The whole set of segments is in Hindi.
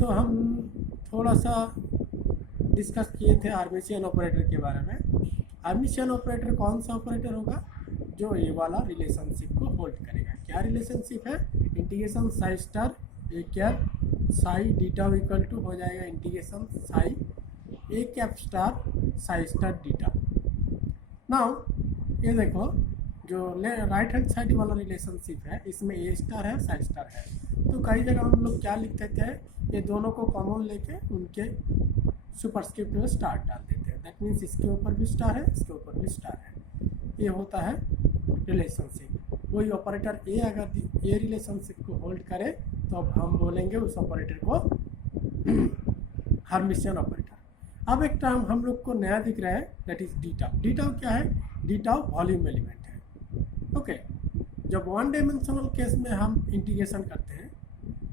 तो हम थोड़ा सा डिस्कस किए थे हर्मिशियन ऑपरेटर के बारे में। हर्मिशियन ऑपरेटर कौन सा ऑपरेटर होगा? जो ये वाला रिलेशनशिप को होल्ड करेगा। क्या रिलेशनशिप है? Integration psi star A cap psi d tau equal to हो जाएगा integration psi A cap star psi star d tau. Now ये देखो, जो राइट हैंड साइड वाला रिलेशनशिप है इसमें ए स्टार है साई स्टार है। तो कई जगह हम लोग क्या लिख देते हैं, ये दोनों को कॉमन लेके उनके सुपरस्क्रिप्ट में स्टार डाल देते हैं। दैट मीन्स इसके ऊपर भी स्टार है, इसके ऊपर भी स्टार है। ये होता है रिलेशनशिप। वही ऑपरेटर ए अगर ए रिलेशनशिप को होल्ड करे तो अब हम बोलेंगे उस ऑपरेटर को हर्मिशियन ऑपरेटर। अब एक टर्म हम लोग को नया दिख रहा है, that is d tau. D tau क्या है? डी टाउ वॉल्यूम एलिमेंट है। ओके, जब वन डायमेंशनल केस में हम इंटीग्रेशन करते हैं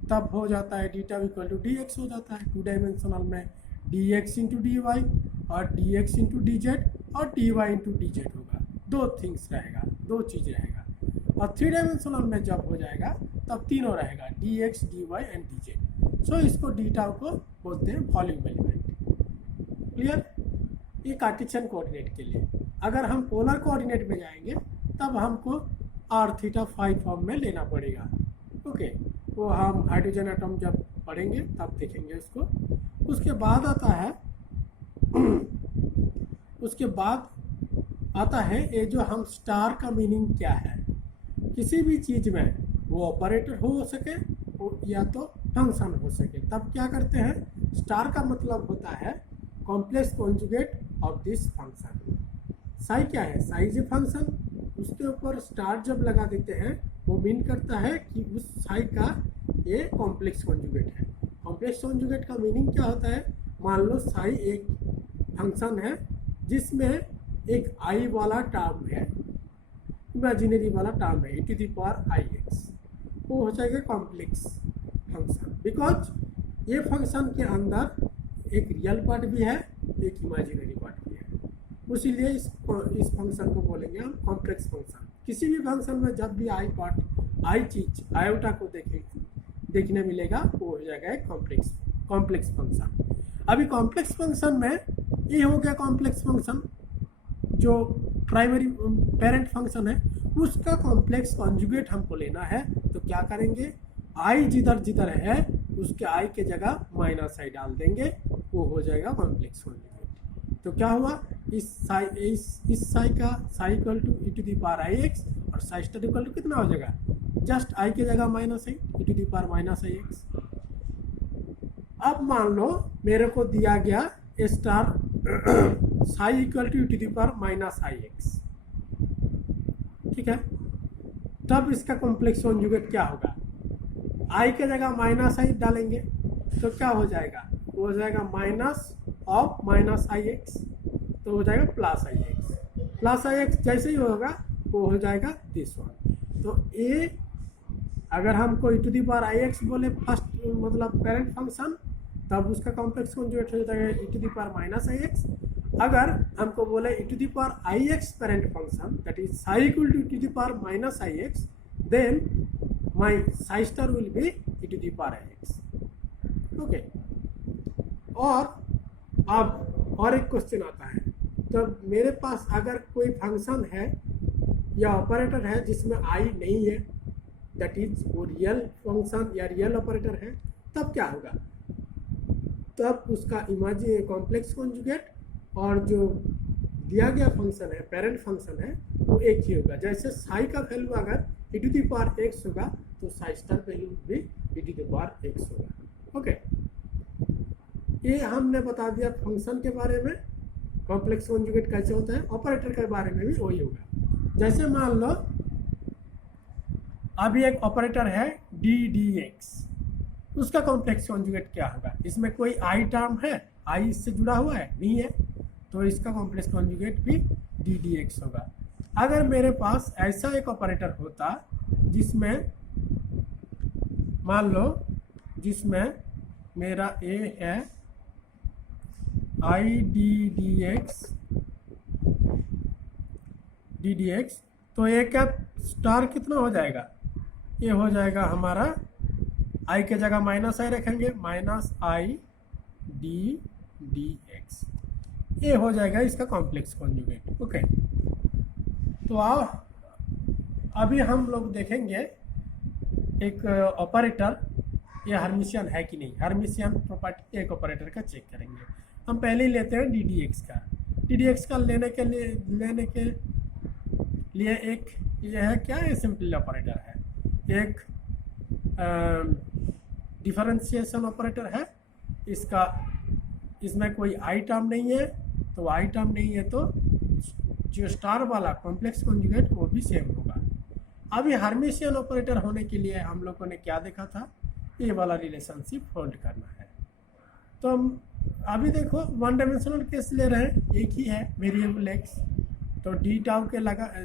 तब हो जाता है d tau equal to d x हो जाता है। टू डायमेंशनल में d x into d y और d x into d z और d y into d z होगा। दो थिंग्स रहेगा, दो चीज़ रहेगा। और थ्री डायमेंशनल में जब हो जाएगा तब तीनों रहेगा, d x d y and d z. So इसको डी टाउ को बोलते हैं वॉल्यूम एलिमेंट। क्लियर? ये कार्टेशियन कोऑर्डिनेट के लिए। अगर हम पोलर कोऑर्डिनेट में जाएंगे तब हमको आर थीटा फाइव फॉर्म में लेना पड़ेगा। ओके, वो हम हाइड्रोजन एटम जब पढ़ेंगे तब देखेंगे उसको। उसके बाद आता है ये जो हम स्टार का मीनिंग क्या है। किसी भी चीज़ में वो ऑपरेटर हो सके या तो फंक्शन हो सके, तब क्या करते हैं? स्टार का मतलब होता है complex conjugate of this function. Sai क्या है? Sai is a function. उसके ऊपर स्टार जब लगा देते हैं वो मीन करता है कि उस साई का ये कॉम्प्लेक्स कॉन्जुगेट है। कॉम्प्लेक्स कॉन्जुगेट का मीनिंग क्या होता है? मान लो साई एक फंक्शन है जिसमें एक आई वाला टर्म है, इमेजिनरी वाला टर्म है, e to the power i x. वो हो जाएगा कॉम्प्लेक्स फंक्शन, बिकॉज ये फंक्शन के अंदर एक रियल पार्ट भी है, एक इमेजिनरी पार्ट भी है। इसीलिए इस फंक्शन को बोलेंगे हम कॉम्प्लेक्स फंक्शन। किसी भी फंक्शन में जब भी आई पार्ट, आई चीज, आयोटा को देखने मिलेगा वो हो जाएगा एक कॉम्प्लेक्स फंक्शन। अभी कॉम्प्लेक्स फंक्शन में ये हो गया कॉम्प्लेक्स फंक्शन, जो प्राइमरी पेरेंट फंक्शन है उसका कॉम्प्लेक्स कॉन्जुगेट हमको लेना है। तो क्या करेंगे? आई जिधर जिधर है उसके आई के जगह माइनस आई डाल देंगे, वो हो जाएगा कॉम्प्लेक्स कॉन्जुगेट। तो क्या हुआ? इस साई का psi equal to e to the power i x और साई स्टार इक्वल टू कितना हो जाएगा? जस्ट आई के जगह minus i, e to the power minus i x. अब मान लो मेरे को दिया गया A star psi equal to e to the power minus i x, ठीक है? तब इसका कॉम्प्लेक्स कॉन्जुगेट क्या होगा? आई के जगह माइनस आई डालेंगे तो क्या हो जाएगा? वो हो जाएगा minus of minus i x, तो हो जाएगा प्लस आई एक्स। प्लस आई एक्स जैसे ही होगा वो हो जाएगा दिस वन। तो ए अगर हमको e to the power i x बोले फर्स्ट मतलब पेरेंट फंक्शन, तब उसका कॉम्प्लेक्स कॉन्जुगेट हो जाएगा e to the power minus i x. अगर हमको बोले e to the power i x parent function, that is psi equal to e to the power minus i x, then my psi star will be e to the power i x. Okay, और अब और एक क्वेश्चन आता है, तो मेरे पास अगर कोई फंक्शन है या ऑपरेटर है जिसमें आई नहीं है, दैट इज वो रियल फंक्शन या रियल ऑपरेटर है, तब क्या होगा? तब उसका इमेजिनरी कॉम्प्लेक्स कॉन्जुगेट और जो दिया गया फंक्शन है, पेरेंट फंक्शन है, वो एक ही होगा। जैसे साई का वैल्यू अगर ई टू द पावर एक्स होगा तो साई स्टार वैल्यू भी ई टू द पावर एक्स होगा। ओके, ये हमने बता दिया फंक्शन के बारे में, कॉम्प्लेक्स कॉन्जुगेट कैसे होता है। ऑपरेटर के बारे में भी वही होगा। जैसे मान लो अभी एक ऑपरेटर है डी डी एक्स, उसका कॉम्प्लेक्स कॉन्जुगेट क्या होगा? इसमें कोई आई टर्म है, आई इससे जुड़ा हुआ है नहीं है, तो इसका कॉम्प्लेक्स कॉन्जुगेट भी डी डी एक्स होगा। अगर मेरे पास ऐसा एक ऑपरेटर होता जिसमें मान लो जिसमें मेरा ए है आई डी डी एक्स, तो ए का स्टार कितना हो जाएगा? ये हो जाएगा हमारा आई के जगह माइनस आई रखेंगे, minus i d d x, ये हो जाएगा इसका कॉम्प्लेक्स कॉन्जुगेट। ओके, तो आओ अभी हम लोग देखेंगे एक ऑपरेटर ये हर्मिशियन है कि नहीं। हर्मिशियन प्रॉपर्टी एक ऑपरेटर का चेक करेंगे। हम पहले ही लेते हैं डी डी एक्स का। डी डी एक्स का लेने के लिए एक ये है क्या, ये सिंपल ऑपरेटर है, एक डिफरेंशिएशन ऑपरेटर है। इसमें कोई आई टर्म नहीं है, तो आई टर्म नहीं है तो जो स्टार वाला कॉम्प्लेक्स कॉन्जुगेट वो भी सेम होगा। अभी हर्मिशियन ऑपरेटर होने के लिए हम लोगों ने क्या देखा था, ये वाला रिलेशनशिप होल्ड करना है। तो हम अभी देखो वन डायमेंशनल केस ले रहे हैं, एक ही है वेरिएबल एक्स, तो डी टाउ के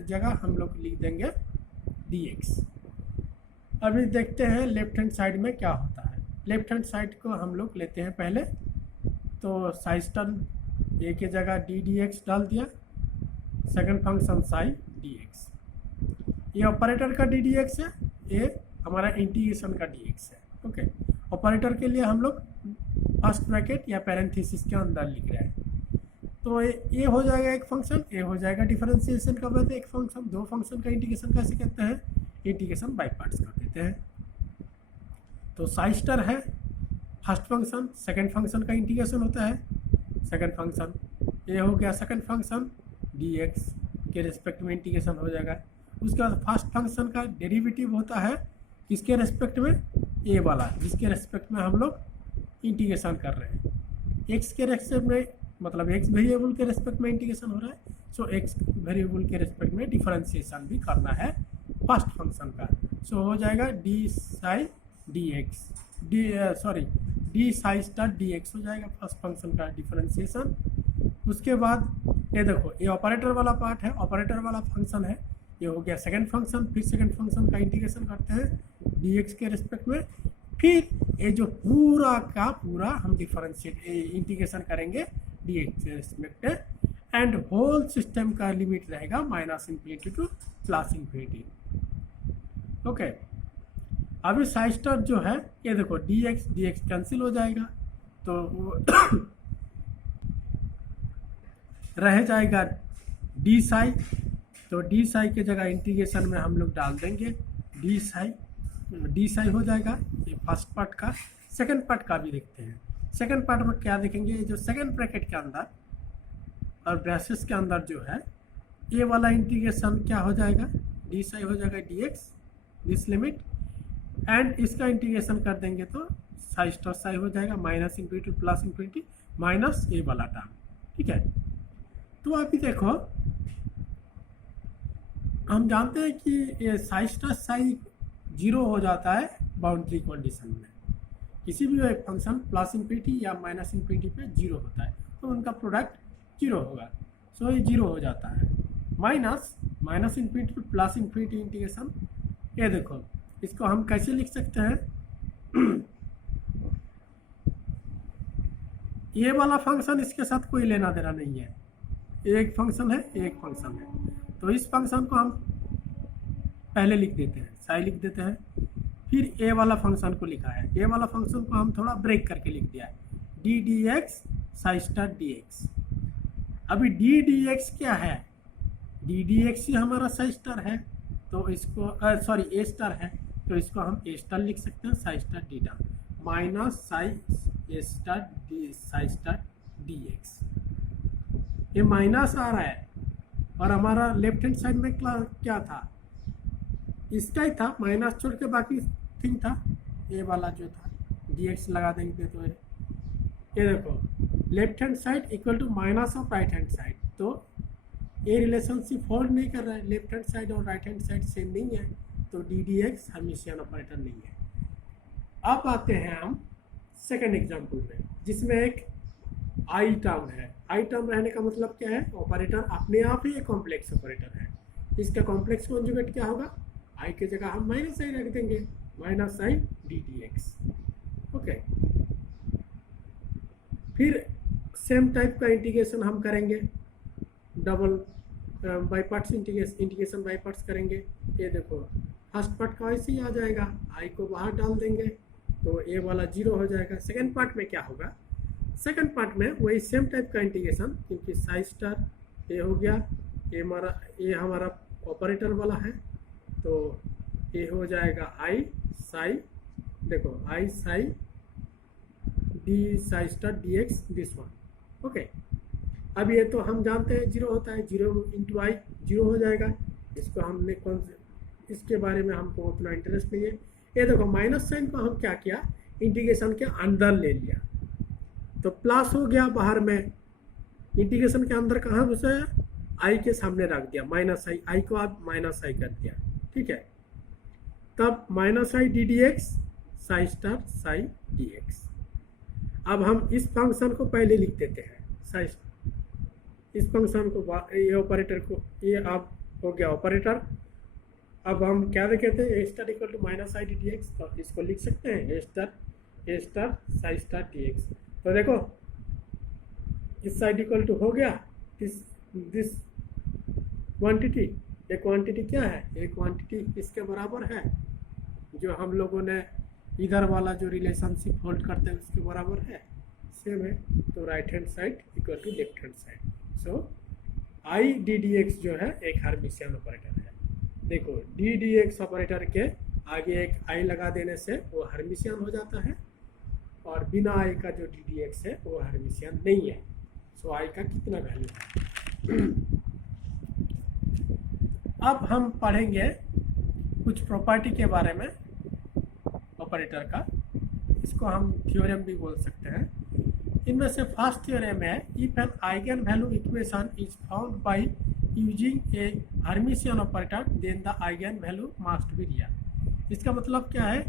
जगह हम लोग लिख देंगे डी एक्स। अभी देखते हैं लेफ्ट हैंड साइड में क्या होता है। लेफ्ट हैंड साइड को हम लोग लेते हैं पहले, तो साइस्टर ए के जगह डी डी एक्स डाल दिया, second function psi D x, ये ऑपरेटर का डी डी एक्स है, ये हमारा इंटीग्रेशन का डी एक्स है। ओके, ऑपरेटर के लिए हम लोग फर्स्ट ब्रैकेट या पैरेंथेसिस के अंदर लिख रहे हैं, तो ये हो जाएगा एक फंक्शन, ये हो जाएगा डिफरेंशिएशन का बाद एक फंक्शन। दो फंक्शन का इंटीग्रेशन कैसे कहते हैं, इंटीग्रेशन बाय पार्ट्स कर देते हैं। तो साइस्टर है फर्स्ट फंक्शन, सेकंड फंक्शन का इंटीग्रेशन होता है सेकंड फंक्शन, ये हो गया सेकंड फंक्शन डी एक्स के रिस्पेक्ट में इंटीग्रेशन हो जाएगा। उसके बाद फर्स्ट फंक्शन का डेरिवेटिव होता है किसके रेस्पेक्ट में, ए वाला जिसके रेस्पेक्ट में हम लोग इंटीग्रेशन कर रहे हैं। एक्स के रेस्पेक्ट में मतलब एक्स वेरिएबल के रेस्पेक्ट में इंटीग्रेशन हो रहा है, सो एक्स वेरिएबल के रेस्पेक्ट में डिफरेंशिएशन भी करना है फर्स्ट फंक्शन का। सो हो जाएगा D Sai D x, D psi star d x हो जाएगा फर्स्ट फंक्शन का डिफरेंशिएशन। उसके बाद ये देखो ये ऑपरेटर वाला पार्ट है, ऑपरेटर वाला फंक्शन है, ये हो गया सेकंड फंक्शन। फिर सेकंड फंक्शन का इंटीग्रेशन करते हैं डी एक्स के रेस्पेक्ट में, फिर ये जो पूरा का पूरा हम डिफरेंशिएट इंटीग्रेशन करेंगे डी एक्स के रेस्पेक्ट में, एंड होल सिस्टम का लिमिट रहेगा minus infinity two plus infinity. Okay, अभी साइस्टर जो है ये देखो डी एक्स कैंसिल हो जाएगा, तो रह जाएगा डी साई, तो डी साई के जगह इंटीग्रेशन में हम लोग डाल देंगे डी साई हो जाएगा। ये फर्स्ट पार्ट का। सेकंड पार्ट का भी देखते हैं। सेकंड पार्ट में क्या देखेंगे, जो सेकंड ब्रैकेट के अंदर और ब्रैसेस के अंदर जो है ये वाला इंटीग्रेशन क्या हो जाएगा, डी साई हो जाएगा d x this limit, and इसका इंटीग्रेशन कर देंगे तो साइस्टर साई हो जाएगा minus infinity plus infinity minus A वाला टर्म। ठीक है, तो अभी देखो हम जानते हैं कि ये साइस्टर साई जीरो हो जाता है बाउंड्री कंडीशन में। किसी भी फंक्शन प्लस इन्फिनिटी या माइनस इन्फिनिटी पे जीरो होता है तो उनका प्रोडक्ट जीरो होगा, सो ये जीरो हो जाता है। Minus infinity two plus infinity integration, ये देखो इसको हम कैसे लिख सकते हैं, ये वाला फंक्शन इसके साथ कोई लेना देना नहीं है, एक फंक्शन है एक फंक्शन है, तो इस फंक्शन को हम पहले लिख देते हैं, साई लिख देते हैं, फिर ए वाला फंक्शन को लिखा है, ए वाला फंक्शन को हम थोड़ा ब्रेक करके लिख दिया है D d x Sai star d x. अभी डी डी एक्स क्या है, डी डी एक्स ही हमारा साई स्टार है, तो इसको ए स्टार है तो इसको हम ए स्टार लिख सकते हैं psi star d tau minus psi A star d psi star d x. ये माइनस आ रहा है और हमारा लेफ्ट हैंड साइड में क्या था, इसका ही था, माइनस छोड़ के बाकी थिंग था, ये वाला जो था डी एक्स लगा देंगे तो ये देखो left hand side equal to minus of right hand side, तो ये रिलेशनशिप होल्ड नहीं कर रहा है, लेफ्ट हैंड साइड और राइट हैंड साइड सेम नहीं है, तो d d x Hermitian operator नहीं है। अब आते हैं हम सेकेंड एग्जाम्पल में, जिसमें एक आई टर्म है। आई टर्म रहने का मतलब क्या है, ऑपरेटर अपने आप ही एक कॉम्प्लेक्स ऑपरेटर है। इसका कॉम्प्लेक्स कॉन्जुगेट क्या होगा, आई के जगह हम माइनस आई रख देंगे, minus i D T x. Okay, फिर सेम टाइप का इंटीग्रेशन हम करेंगे, double by parts integration by parts करेंगे। ये देखो फर्स्ट पार्ट का ऐसे ही आ जाएगा, आई को बाहर डाल देंगे, तो ए वाला 0 हो जाएगा। सेकेंड पार्ट में क्या होगा, सेकेंड पार्ट में वही सेम टाइप का इंटीग्रेशन, क्योंकि साई स्टार ए हो गया, ये हमारा ऑपरेटर वाला है, तो ये हो जाएगा आई साई, देखो i psi d psi star d x this one. Okay, अब ये तो हम जानते हैं 0 होता है, 0 इंटू आई 0 हो जाएगा। इसको हमने कौन से, इसके बारे में हमको उतना इंटरेस्ट नहीं है। ये देखो माइनस साइन को हम क्या किया, इंटीग्रेशन के अंदर ले लिया, तो प्लस हो गया बाहर में, इंटीग्रेशन के अंदर कहाँ घुसाया, आई के सामने रख दिया, माइनस आई को आप माइनस आई कर दिया, ठीक है। तब minus i d d x Sai star Sai D x. अब हम इस फंक्शन को पहले लिख देते हैं, साई, इस फंक्शन को, ये ऑपरेटर को, ये अब हो गया ऑपरेटर। अब हम क्या देखे थे, A star equal to minus i d d x, तो इसको लिख सकते हैं A star psi star d x. तो देखो इस साइड इक्वल टू हो गया दिस क्वांटिटी, ये क्वांटिटी क्या है, ये क्वांटिटी इसके बराबर है, जो हम लोगों ने इधर वाला जो रिलेशनशिप होल्ड करते हैं उसके बराबर है, सेम है। तो right hand side equal to left hand side. So i d d x जो है एक हार्मिशियन ऑपरेटर है। देखो डी डी एक्स ऑपरेटर के आगे एक आई लगा देने से वो हार्मिशियन हो जाता है, और बिना आई का जो डी डी एक्स है वो हार्मिशियन नहीं है। सो आई का कितना वैल्यू है। अब हम पढ़ेंगे कुछ प्रॉपर्टी के बारे में ऑपरेटर का, इसको हम थ्योरम भी बोल सकते हैं। इनमें से फर्स्ट थ्योरम है, if an eigen value equation is found by using a Hermitian operator then the eigen value must be real. इसका मतलब क्या है,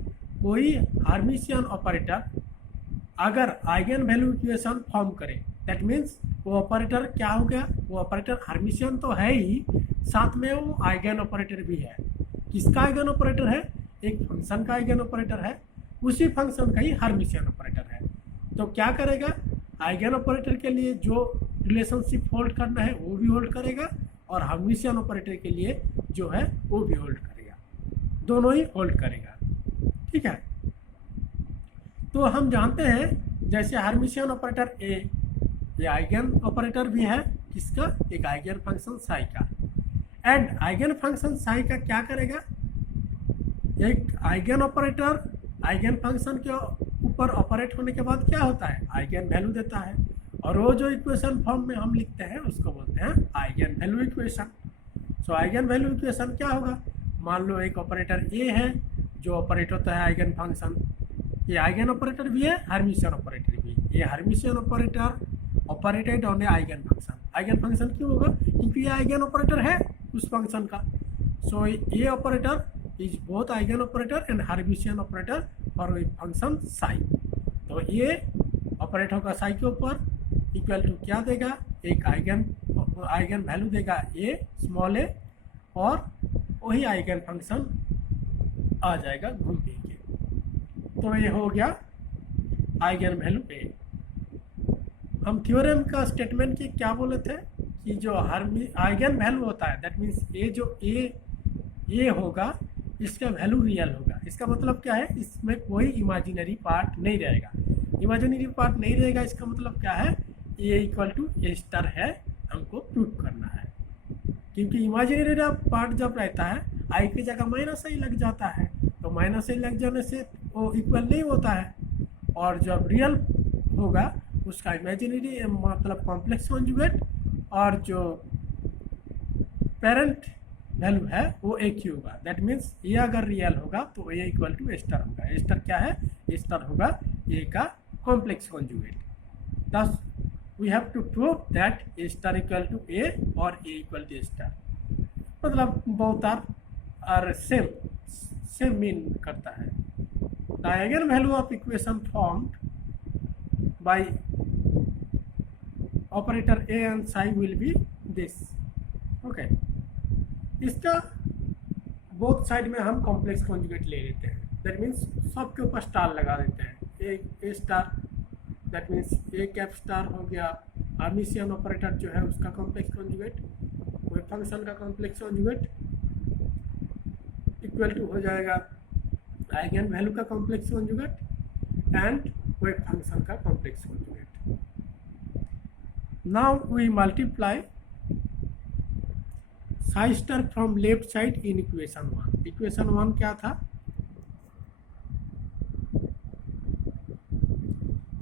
कोई हर्मिशियन ऑपरेटर अगर आइगन वैल्यू इक्वेशन फॉर्म करे, दैट मीन्स वो ऑपरेटर क्या हो गया, वो ऑपरेटर हर्मिशियन तो है ही, साथ में वो आइगन ऑपरेटर भी है। किसका आइगन ऑपरेटर है, एक फंक्शन का आइगन ऑपरेटर है, उसी फंक्शन का ही हर्मिशियन ऑपरेटर है। तो क्या करेगा, आइगन ऑपरेटर के लिए जो रिलेशनशिप होल्ड करना है वो भी होल्ड करेगा, और हर्मिशियन ऑपरेटर के लिए जो है वो भी होल्ड करेगा, दोनों ही होल्ड करेगा, ठीक है। तो हम जानते हैं जैसे हर्मिशियन ऑपरेटर ए, ये आइगन ऑपरेटर भी है, किसका, एक आइगन फंक्शन साई का। एंड आइगन फंक्शन साई का क्या करेगा, एक आइगन ऑपरेटर आइगन फंक्शन के ऊपर ऑपरेट होने के बाद क्या होता है, आइगन वैल्यू देता है, और वो जो इक्वेशन फॉर्म में हम लिखते हैं उसको बोलते हैं आइगन वैल्यू इक्वेशन। सो आइगन वैल्यू इक्वेशन क्या होगा, मान लो एक ऑपरेटर ए है जो ऑपरेट होता है आइगन फंक्शन, ये आइगन ऑपरेटर भी है, हर्मिशियन ऑपरेटर भी, ये Hermitian operator operated on A eigen function. Eigen function क्यों होगा, क्योंकि ये आइगन ऑपरेटर है उस फंक्शन का। सो ये operator is both eigen operator and Hermitian operator for a function psi. तो ये ऑपरेट होगा साई के ऊपर, इक्वल टू क्या देगा, एक आइगन वैल्यू देगा ए स्मॉल ए, और वही आइगन फंक्शन आ जाएगा घूम फिर के। तो ये हो गया आइगन वैल्यू ए। हम थ्योरम का स्टेटमेंट की क्या बोले थे कि जो आइगन वैल्यू होता है, दैट मीन्स ए जो ए होगा इसका वैल्यू रियल होगा। इसका मतलब क्या है, इसमें कोई इमेजिनरी पार्ट नहीं रहेगा। इमेजिनरी पार्ट नहीं रहेगा इसका मतलब क्या है, ए इक्वल टू ए स्टार है, हमको प्रूव करना है। क्योंकि इमेजिनरी पार्ट जब रहता है आई की जगह माइनस आई लग जाता है, तो माइनस आई लग जाने से वो इक्वल नहीं होता है, और जब रियल होगा उसका इमेजिनरी मतलब कॉम्प्लेक्स कॉन्जुगेट, और जो पेरेंट वैल्यू है वो एक ही होगा। दैट मीन्स ये अगर रियल होगा तो ए इक्वल टू ए स्टार होगा। ए स्टार क्या है, ए स्टार होगा ए का complex conjugate. Thus we have to prove that A star equal to A और A equal to A star, मतलब बोथ आर सेम मीन करता है। The eigen value of equation formed by operator A and psi will be this. Okay, इसका बोथ साइड में हम कॉम्प्लेक्स कॉन्जुगेट ले लेते हैं, दैट मीन्स सबके ऊपर स्टार लगा देते हैं। A star that means A cap star हो गया, हर्मिशियन ऑपरेटर जो है उसका कॉम्प्लेक्स कॉन्जुगेट, कोई फंक्शन का कॉम्प्लेक्स कॉन्जुगेट इक्वल टू हो जाएगा आइगन वैल्यू का complex conjugate, and wave function का complex coordinate. Now we multiply psi star from left side in equation 1. Equation 1 क्या था?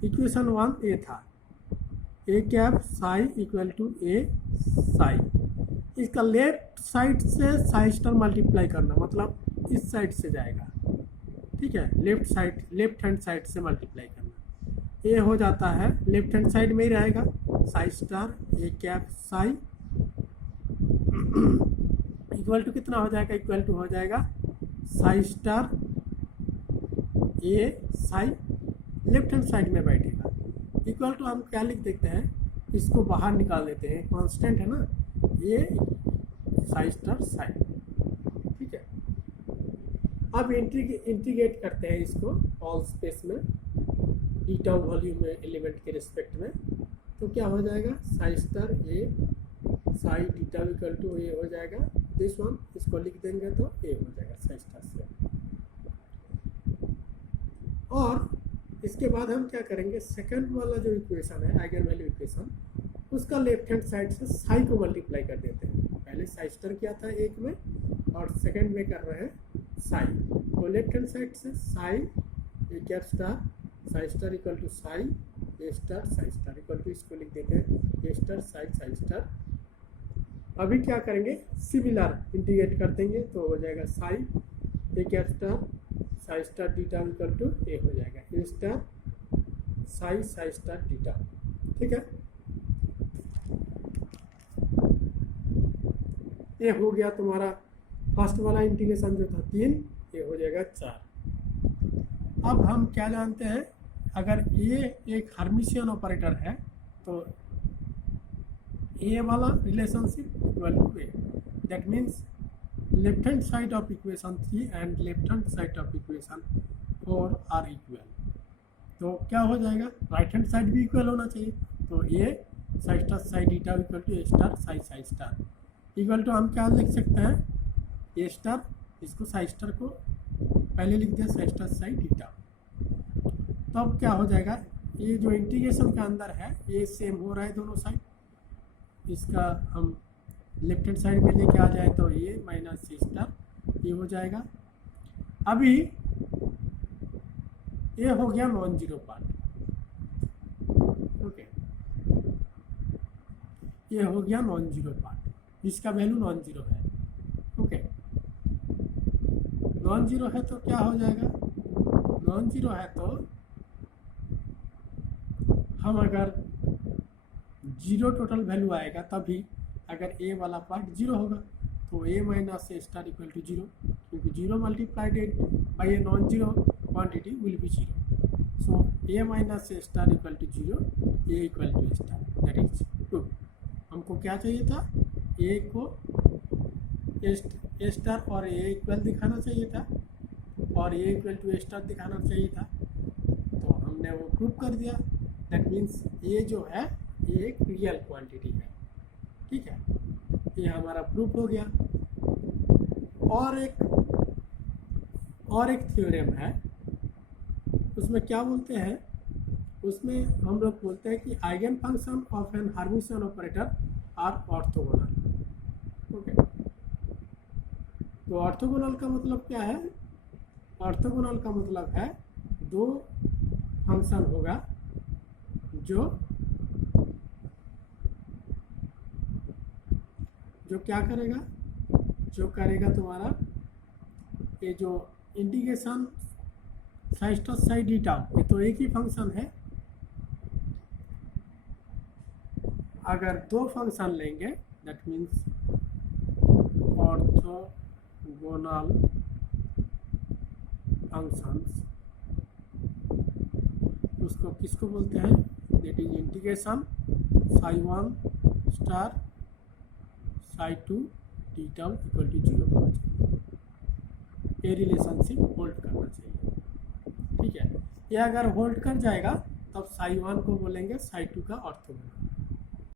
Equation 1 A था, a cap psi equal to a psi. इसका लेफ्ट साइड से psi स्टार मल्टीप्लाई करना, मतलब इस साइड से जाएगा, ठीक है, लेफ्ट हैंड साइड से मल्टीप्लाई करना. ए हो जाता है लेफ्ट हैंड साइड में ही रहेगा, psi star A cap psi equal to कितना हो जाएगा, इक्वल टू हो जाएगा psi star A psi left hand side में बैठेगा. इक्वल टू हम क्या लिख देते हैं, इसको बाहर निकाल देते हैं, कांस्टेंट है ना, ये psi स्टार psi, ठीक है. अब इंटीग्रेट करते हैं इसको ऑल स्पेस में, बीटा वॉल्यूम एलिमेंट के रिस्पेक्ट में. तो क्या हो जाएगा, psi star A psi beta equal to A हो जाएगा दिस वन, इसको लिख देंगे तो ए हो जाएगा psi स्टार से. और इसके बाद हम क्या करेंगे, सेकंड वाला जो इक्वेशन है आइगन वैल्यू इक्वेशन, उसका लेफ्ट हैंड साइड से psi को मल्टीप्लाई कर देते हैं. पहले psi स्टार किया था एक में और सेकंड में कर रहे हैं psi. तो लेफ्ट हैंड साइड से psi A cap star psi star equal to psi A star psi star equal to, इसको लिख देते हैं ए स्टार psi स्टार. अभी क्या करेंगे, सिमिलर इंटीग्रेट कर देंगे तो हो जाएगा psi A cap star psi star d tau equal to A हो जाएगा A star psi star d tau, ठीक है. ये हो गया तुम्हारा फर्स्ट वाला इंटीग्रेशन जो था 3, ये हो जाएगा 4. अब हम क्या जानते हैं, अगर ये एक हर्मिशियन ऑपरेटर है तो ए वाला relationship equal to A, that means left hand side of equation 3 and left hand side of equation 4 are equal. तो क्या हो जाएगा, राइट हैंड साइड भी इक्वल होना चाहिए. तो A psi star psi d tau equal to A star psi star equal to हम क्या लिख सकते हैं, ए स्टार, इसको psi स्टार को पहले लिख दिया psi स्टार psi डीटा. तो अब क्या हो जाएगा, ये जो इंटीग्रेशन का अंदर है ये सेम हो रहा है दोनों साइड, इसका हम लेफ्ट हैंड साइड में लेके आ जाए तो ये माइनस सी स्टार ये हो जाएगा. अभी ये हो गया नॉन जीरो पार्ट, ओके, ये हो गया नॉन जीरो पार्ट, इसका वैल्यू नॉन जीरो है, ओके. नॉन जीरो है तो क्या हो जाएगा, नॉन जीरो है तो हम अगर जीरो टोटल वैल्यू आएगा तभी, अगर ए वाला पार्ट जीरो होगा तो A minus A star equal to zero, क्योंकि zero multiplied by a non zero quantity will be zero. So A minus A star equal to zero, A equal to A star, that is two. हमको क्या चाहिए था, ए को ए स्टार और ए इक्वल दिखाना चाहिए था और A equal to A star दिखाना चाहिए था. तो हमने वो प्रूव कर दिया, दैट मीन्स ये जो है ये एक रियल क्वांटिटी है, ठीक है. ये हमारा प्रूफ हो गया. और एक थ्योरम है, उसमें क्या बोलते हैं, उसमें हम लोग बोलते हैं कि eigen function of an Hermitian operator are orthogonal, okay. तो ऑर्थोगोनल का मतलब क्या है, ऑर्थोगोनल का मतलब है दो फंक्शन होगा जो क्या करेगा, जो करेगा तुम्हारा ये जो इंटीग्रेशन psi स्टार psi डीटा, ये तो एक ही फंक्शन है. अगर दो फंक्शन लेंगे दैट मीन्स ऑर्थोगोनल फंक्शंस, उसको किसको बोलते हैं, that is integration psi1 star psi2 d tau equal to zero होना चाहिए. ये रिलेशनशिप होल्ड करना चाहिए, ठीक है. ये अगर होल्ड कर जाएगा तब psi1 को बोलेंगे psi2 का ऑर्थोगोनल.